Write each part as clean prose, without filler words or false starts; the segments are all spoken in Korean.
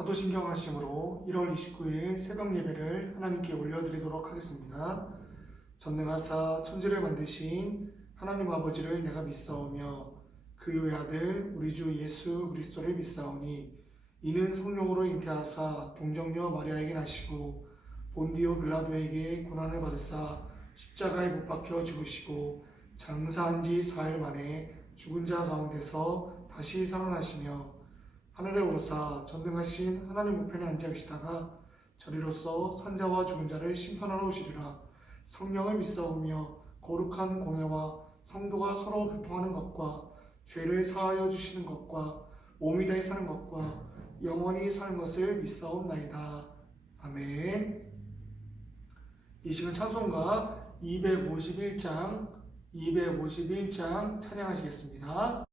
사도신경 하심으로 1월 29일 새벽 예배를 하나님께 올려드리도록 하겠습니다. 전능하사 천지를 만드신 하나님 아버지를 내가 믿사오며 그 외아들 우리 주 예수 그리스도를 믿사오니 이는 성령으로 잉태하사 동정녀 마리아에게 나시고 본디오 빌라도에게 고난을 받으사 십자가에 못 박혀 죽으시고 장사한 지 사흘 만에 죽은 자 가운데서 다시 살아나시며 하늘에 오르사 전능하신 하나님 우편에 앉아 계시다가 저리로서 산자와 죽은 자를 심판하러 오시리라. 성령을 믿사오며 거룩한 공회와 성도가 서로 교통하는 것과 죄를 사하여 주시는 것과 몸이 다해 사는 것과 영원히 사는 것을 믿사옵나이다. 아멘. 이 시간 찬송가 251장 찬양하시겠습니다.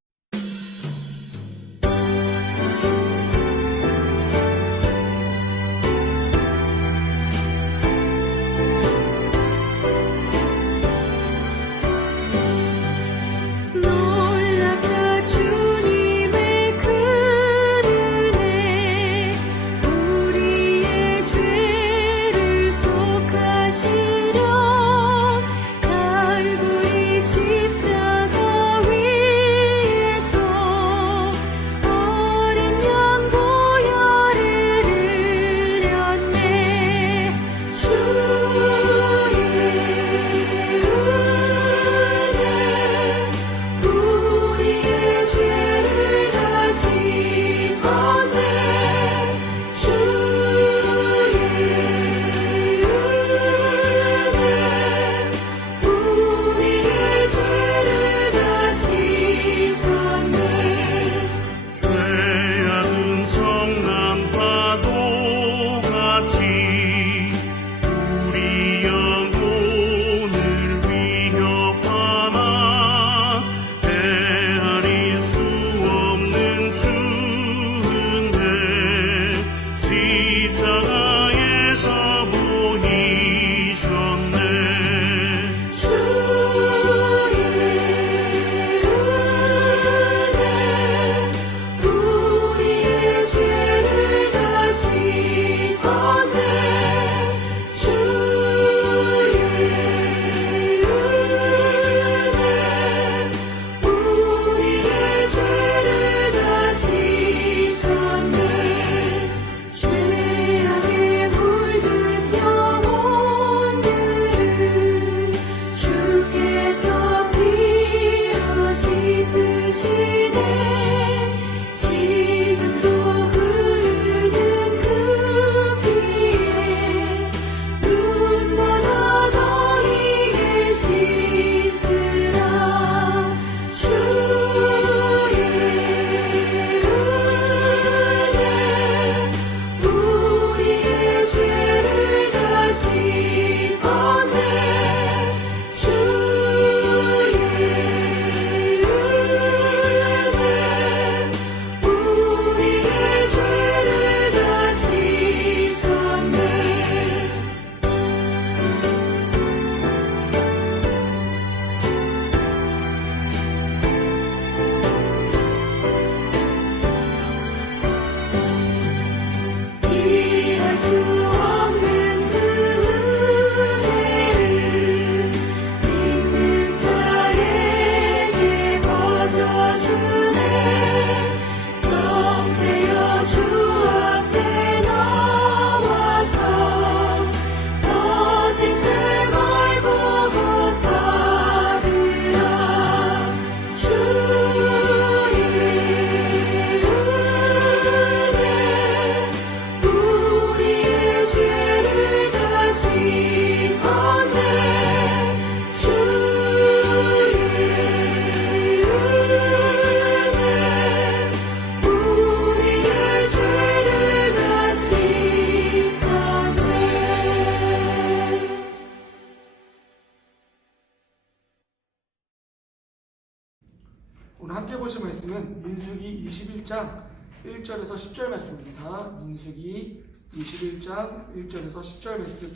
오늘 함께 보실 말씀은 민수기 21장 1절에서 10절 말씀입니다. 민수기 21장 1절에서 10절 말씀.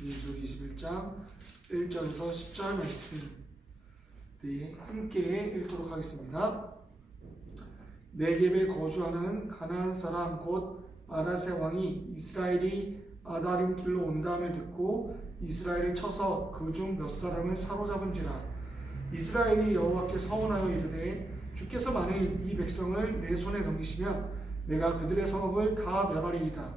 민수기 21장 1절에서 10절 말씀. 네, 함께 읽도록 하겠습니다. 네겝에 거주하는 가나안 사람 곧 아낫의 왕이 이스라엘이 아다림 길로 온다함을 듣고 이스라엘을 쳐서 그 중 몇 사람을 사로잡은지라. 이스라엘이 여호와께 서원하여 이르되 주께서 만일 이 백성을 내 손에 넘기시면 내가 그들의 성읍을 다 멸하리이다.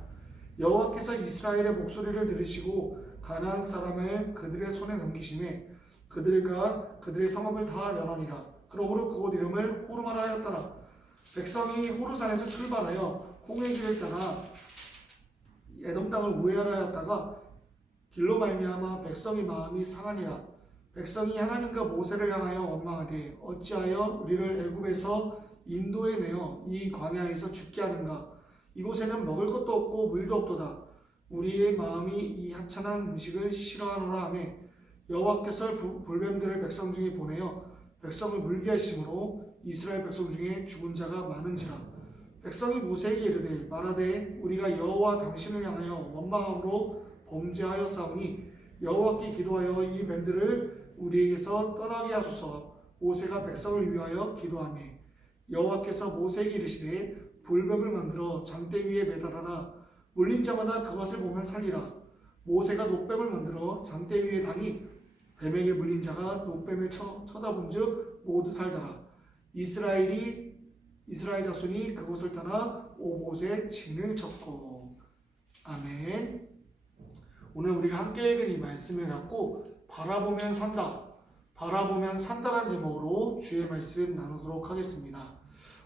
여호와께서 이스라엘의 목소리를 들으시고 가나안 사람을 그들의 손에 넘기시매 그들과 그들의 성읍을 다 멸하리라. 그러므로 그곳 이름을 호르마라 하였더라. 백성이 호르산에서 출발하여 홍해 길을 따라 에돔 땅을 우회하려 하였다가 길로 말미암아 백성의 마음이 상하니라. 백성이 하나님과 모세를 향하여 원망하되 어찌하여 우리를 애굽에서 인도에 내어 이 광야에서 죽게 하는가. 이곳에는 먹을 것도 없고 물도 없도다. 우리의 마음이 이 하찮은 음식을 싫어하노라 하며 여호와께서 볼뱀들을 백성 중에 보내어 백성을 물게 하심으로 이스라엘 백성 중에 죽은 자가 많은지라. 백성이 모세에게 이르되 말하되 우리가 여호와 당신을 향하여 원망함으로 범죄하였사오니 여호와께 기도하여 이 뱀들을 우리에게서 떠나게 하소서. 모세가 백성을 위하여 기도하며 여호와께서 모세에게 이르시되 불뱀을 만들어 장대 위에 매달아라. 물린 자마다 그것을 보면 살리라. 모세가 녹뱀을 만들어 장대 위에 다니 뱀에게 물린 자가 녹뱀을 쳐다본 즉 모두 살더라. 이스라엘 자손이 그곳을 떠나 오봇에 진을 쳤고. 아멘. 오늘 우리가 함께 읽은 이 말씀을 갖고 바라보면 산다, 바라보면 산다라는 제목으로 주의 말씀 나누도록 하겠습니다.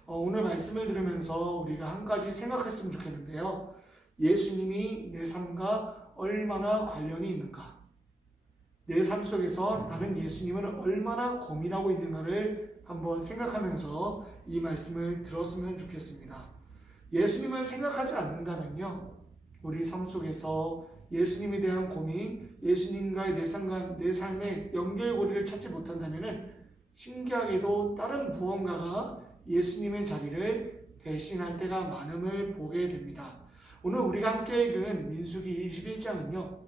오늘 말씀을 들으면서 우리가 한 가지 생각했으면 좋겠는데요. 예수님이 내 삶과 얼마나 관련이 있는가? 내 삶 속에서 나는 예수님을 얼마나 고민하고 있는가를 한번 생각하면서 이 말씀을 들었으면 좋겠습니다. 예수님을 생각하지 않는다면요, 우리 삶 속에서 예수님에 대한 고민, 예수님과의 내 삶의 연결고리를 찾지 못한다면 신기하게도 다른 무언가가 예수님의 자리를 대신할 때가 많음을 보게 됩니다. 오늘 우리가 함께 읽은 민수기 21장은요,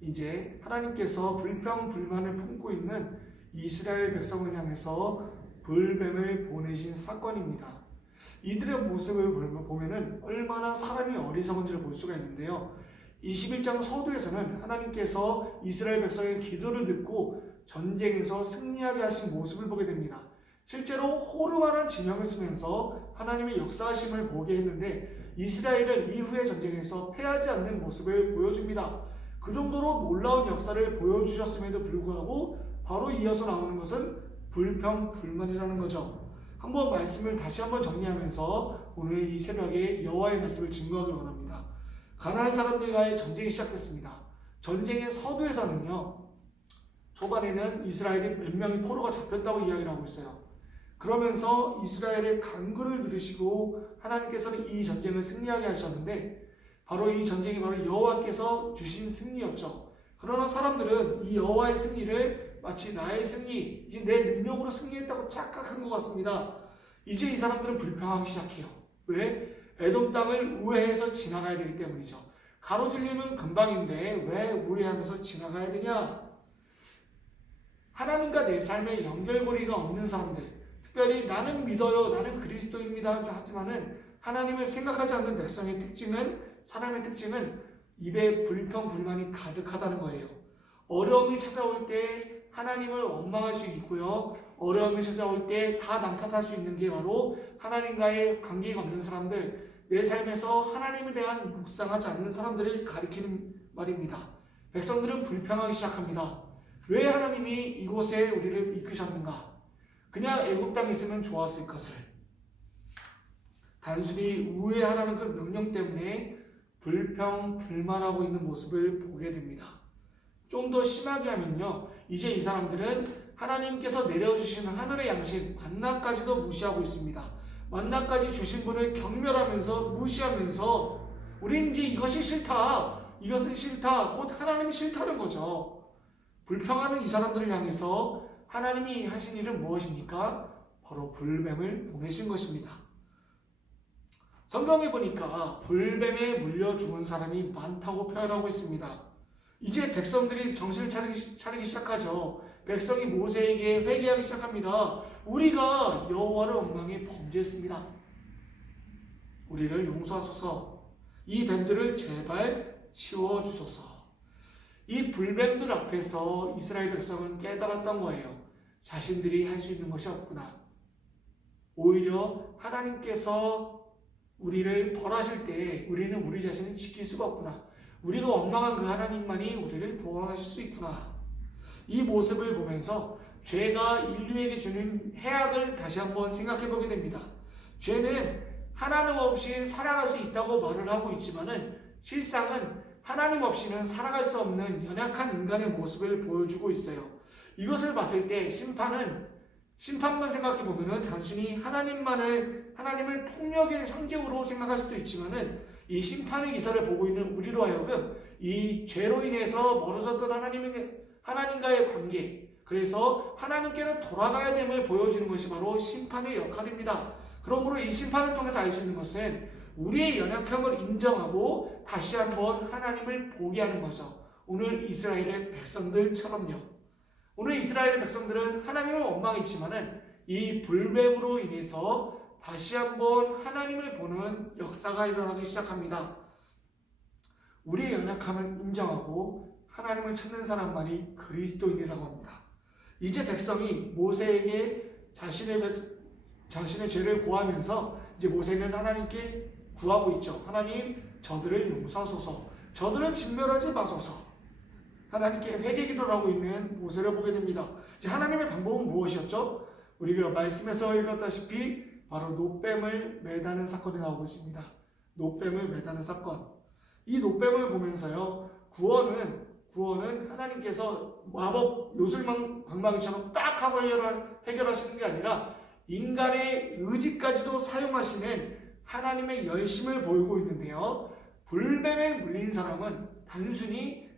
이제 하나님께서 불평불만을 품고 있는 이스라엘 백성을 향해서 불뱀을 보내신 사건입니다. 이들의 모습을 보면 얼마나 사람이 어리석은지를 볼 수가 있는데요. 21장 서두에서는 하나님께서 이스라엘 백성의 기도를 듣고 전쟁에서 승리하게 하신 모습을 보게 됩니다. 실제로 호르마라는 진영을 쓰면서 하나님의 역사하심을 보게 했는데 이스라엘은 이후의 전쟁에서 패하지 않는 모습을 보여줍니다. 그 정도로 놀라운 역사를 보여주셨음에도 불구하고 바로 이어서 나오는 것은 불평불만이라는 거죠. 한번 말씀을 다시 한번 정리하면서 오늘 이 새벽에 여호와의 말씀을 증거하길 원합니다. 가나안 사람들과의 전쟁이 시작됐습니다. 전쟁의 서두에서는요, 초반에는 이스라엘이 몇 명이 포로가 잡혔다고 이야기를 하고 있어요. 그러면서 이스라엘의 간구를 들으시고 하나님께서는 이 전쟁을 승리하게 하셨는데 바로 이 전쟁이 바로 여호와께서 주신 승리였죠. 그러나 사람들은 이 여호와의 승리를 마치 나의 승리, 이제 내 능력으로 승리했다고 착각한 것 같습니다. 이제 이 사람들은 불평하기 시작해요. 왜? 에돔 땅을 우회해서 지나가야 되기 때문이죠. 가로질림은 금방인데 왜 우회하면서 지나가야 되냐? 하나님과 내 삶에 연결고리가 없는 사람들, 특별히 나는 믿어요, 나는 그리스도입니다 하지만은 하나님을 생각하지 않는 백성의 특징은, 사람의 특징은 입에 불평불만이 가득하다는 거예요. 어려움이 찾아올 때 하나님을 원망할 수 있고요, 어려움이 찾아올 때 다 남 탓할 수 있는 게 바로 하나님과의 관계가 없는 사람들, 내 삶에서 하나님에 대한 묵상하지 않는 사람들을 가리키는 말입니다. 백성들은 불평하기 시작합니다. 왜 하나님이 이곳에 우리를 이끄셨는가? 그냥 애굽 땅에 있으면 좋았을 것을. 단순히 우회하라는 그 명령 때문에 불평불만하고 있는 모습을 보게 됩니다. 좀 더 심하게 하면요, 이제 이 사람들은 하나님께서 내려주시는 하늘의 양식 만나까지도 무시하고 있습니다. 만나까지 주신 분을 경멸하면서 무시하면서 우린 이제 이것이 싫다, 이것은 싫다, 곧 하나님이 싫다는 거죠. 불평하는 이 사람들을 향해서 하나님이 하신 일은 무엇입니까? 바로 불뱀을 보내신 것입니다. 성경에 보니까 불뱀에 물려 죽은 사람이 많다고 표현하고 있습니다. 이제 백성들이 정신을 차리기 시작하죠. 백성이 모세에게 회개하기 시작합니다. 우리가 여호와를 엉망에 범죄했습니다. 우리를 용서하소서. 이 뱀들을 제발 치워주소서. 이 불뱀들 앞에서 이스라엘 백성은 깨달았던 거예요. 자신들이 할 수 있는 것이 없구나. 오히려 하나님께서 우리를 벌하실 때 우리는 우리 자신을 지킬 수가 없구나. 우리가 원망한 그 하나님만이 우리를 구원하실 수 있구나. 이 모습을 보면서 죄가 인류에게 주는 해악을 다시 한번 생각해 보게 됩니다. 죄는 하나님 없이 살아갈 수 있다고 말을 하고 있지만은 실상은 하나님 없이는 살아갈 수 없는 연약한 인간의 모습을 보여주고 있어요. 이것을 봤을 때 심판만 생각해 보면은 단순히 하나님을 폭력의 상징으로 생각할 수도 있지만은 이 심판의 기사를 보고 있는 우리로 하여금 이 죄로 인해서 멀어졌던 하나님과의 관계, 그래서 하나님께로 돌아가야 됨을 보여주는 것이 바로 심판의 역할입니다. 그러므로 이 심판을 통해서 알 수 있는 것은 우리의 연약함을 인정하고 다시 한번 하나님을 보게 하는 거죠. 오늘 이스라엘의 백성들처럼요. 오늘 이스라엘의 백성들은 하나님을 원망했지만은 이 불뱀으로 인해서 다시 한번 하나님을 보는 역사가 일어나기 시작합니다. 우리의 연약함을 인정하고 하나님을 찾는 사람만이 그리스도인이라고 합니다. 이제 백성이 모세에게 자신의 죄를 고하면서 이제 모세는 하나님께 구하고 있죠. 하나님, 저들을 용서하소서. 저들을 진멸하지 마소서. 하나님께 회개 기도를 하고 있는 모세를 보게 됩니다. 이제 하나님의 방법은 무엇이었죠? 우리가 말씀에서 읽었다시피 바로 노뱀을 매다는 사건이 나오고 있습니다. 노뱀을 매다는 사건. 이 노뱀을 보면서요, 구원은 하나님께서 마법 요술방망이처럼 딱 하고 해결하시는 게 아니라 인간의 의지까지도 사용하시는 하나님의 열심을 보이고 있는데요. 불뱀에 물린 사람은 단순히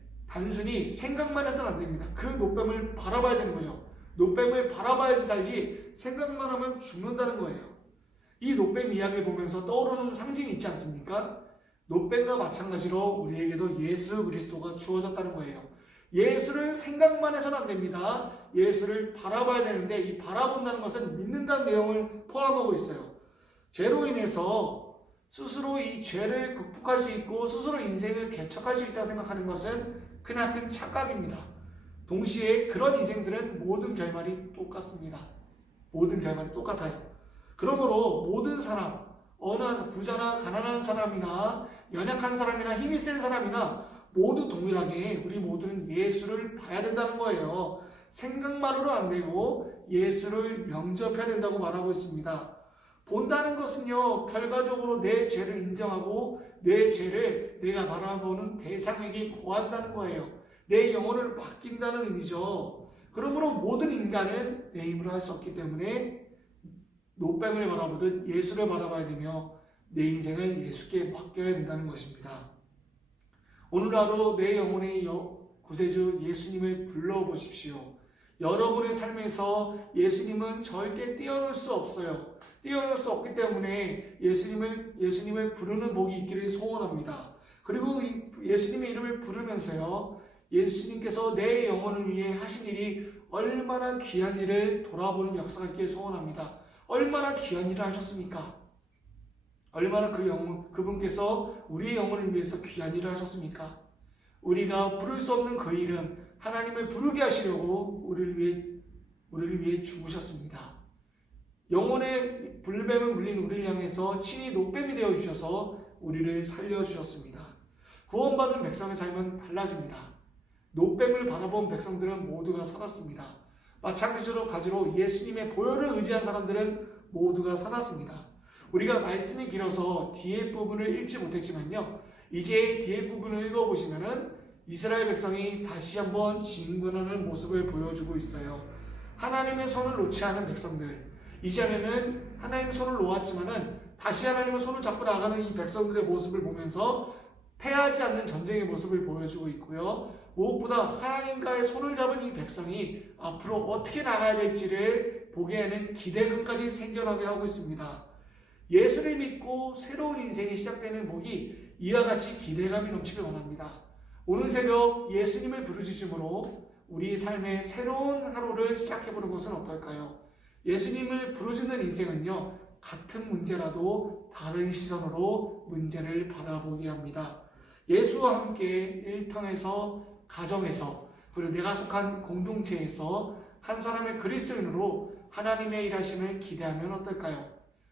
생각만 해서는 안 됩니다. 그 노뱀을 바라봐야 되는 거죠. 노뱀을 바라봐야지 살지 생각만 하면 죽는다는 거예요. 이 노뱀 이야기를 보면서 떠오르는 상징이 있지 않습니까? 노뱀과 마찬가지로 우리에게도 예수 그리스도가 주어졌다는 거예요. 예수를 생각만 해서는 안 됩니다. 예수를 바라봐야 되는데 이 바라본다는 것은 믿는다는 내용을 포함하고 있어요. 죄로 인해서 스스로 이 죄를 극복할 수 있고 스스로 인생을 개척할 수 있다고 생각하는 것은 크나큰 착각입니다. 동시에 그런 인생들은 모든 결말이 똑같습니다. 모든 결말이 똑같아요. 그러므로 모든 사람, 어느 부자나 가난한 사람이나 연약한 사람이나 힘이 센 사람이나 모두 동일하게 우리 모두는 예수를 봐야 된다는 거예요. 생각만으로 안 되고 예수를 영접해야 된다고 말하고 있습니다. 본다는 것은요, 결과적으로 내 죄를 인정하고 내 죄를 내가 바라보는 대상에게 고한다는 거예요. 내 영혼을 맡긴다는 의미죠. 그러므로 모든 인간은 내 힘으로 할 수 없기 때문에 노뱀을 바라보듯 예수를 바라봐야 되며 내 인생을 예수께 맡겨야 된다는 것입니다. 오늘 하루 내 영혼의 구세주 예수님을 불러보십시오. 여러분의 삶에서 예수님은 절대 떼어놓을 수 없어요. 떼어놓을 수 없기 때문에 예수님을 부르는 복이 있기를 소원합니다. 그리고 예수님의 이름을 부르면서요, 예수님께서 내 영혼을 위해 하신 일이 얼마나 귀한지를 돌아보는 역사가 있기를 소원합니다. 얼마나 귀한 일을 하셨습니까? 얼마나 그분께서 우리의 영혼을 위해서 귀한 일을 하셨습니까? 우리가 부를 수 없는 그 이름, 하나님을 부르게 하시려고 우리를 위해 죽으셨습니다. 영혼의 불뱀을 물린 우리를 향해서 친히 노뱀이 되어 주셔서 우리를 살려주셨습니다. 구원받은 백성의 삶은 달라집니다. 노뱀을 바라본 백성들은 모두가 살았습니다. 마찬가지로 예수님의 보혈을 의지한 사람들은 모두가 살았습니다. 우리가 말씀이 길어서 뒤에 부분을 읽지 못했지만요, 이제 뒤에 부분을 읽어보시면은 이스라엘 백성이 다시 한번 진군하는 모습을 보여주고 있어요. 하나님의 손을 놓지 않은 백성들, 이전에는 하나님의 손을 놓았지만은 다시 하나님의 손을 잡고 나가는 이 백성들의 모습을 보면서 패하지 않는 전쟁의 모습을 보여주고 있고요. 무엇보다 하나님과의 손을 잡은 이 백성이 앞으로 어떻게 나가야 될지를 보게 하는 기대감까지 생겨나게 하고 있습니다. 예수를 믿고 새로운 인생이 시작되는 복이 이와 같이 기대감이 넘치길 원합니다. 오늘 새벽 예수님을 부르짖음으로 우리 삶의 새로운 하루를 시작해보는 것은 어떨까요? 예수님을 부르짖는 인생은요, 같은 문제라도 다른 시선으로 문제를 바라보게 합니다. 예수와 함께 일터에서, 가정에서, 그리고 내가 속한 공동체에서 한 사람의 그리스도인으로 하나님의 일하심을 기대하면 어떨까요?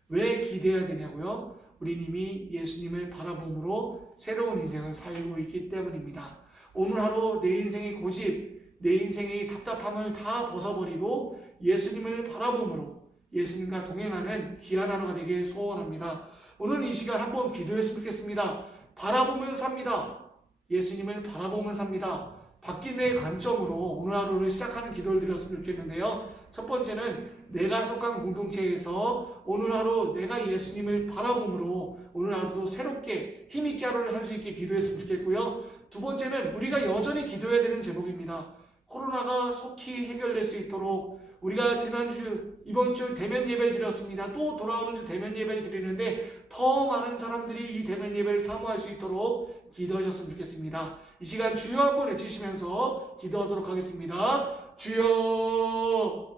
왜 기대해야 되냐고요? 우린 이미 예수님을 바라봄으로 새로운 인생을 살고 있기 때문입니다. 오늘 하루 내 인생의 고집, 내 인생의 답답함을 다 벗어버리고 예수님을 바라봄으로 예수님과 동행하는 귀한 하루가 되길 소원합니다. 오늘 이 시간 한번 기도했으면 좋겠습니다. 바라보면 삽니다. 예수님을 바라보면 삽니다. 바뀐 내 관점으로 오늘 하루를 시작하는 기도를 드렸으면 좋겠는데요. 첫 번째는 내가 속한 공동체에서 오늘 하루 내가 예수님을 바라봄으로 오늘 하루도 새롭게 힘있게 하루를 살 수 있게 기도했으면 좋겠고요. 두 번째는 우리가 여전히 기도해야 되는 제목입니다. 코로나가 속히 해결될 수 있도록 우리가 지난주 이번 주 대면 예배를 드렸습니다. 또 돌아오는 주 대면 예배를 드리는데 더 많은 사람들이 이 대면 예배를 사모할 수 있도록 기도하셨으면 좋겠습니다. 이 시간 주여 한번 외치시면서 기도하도록 하겠습니다. 주여.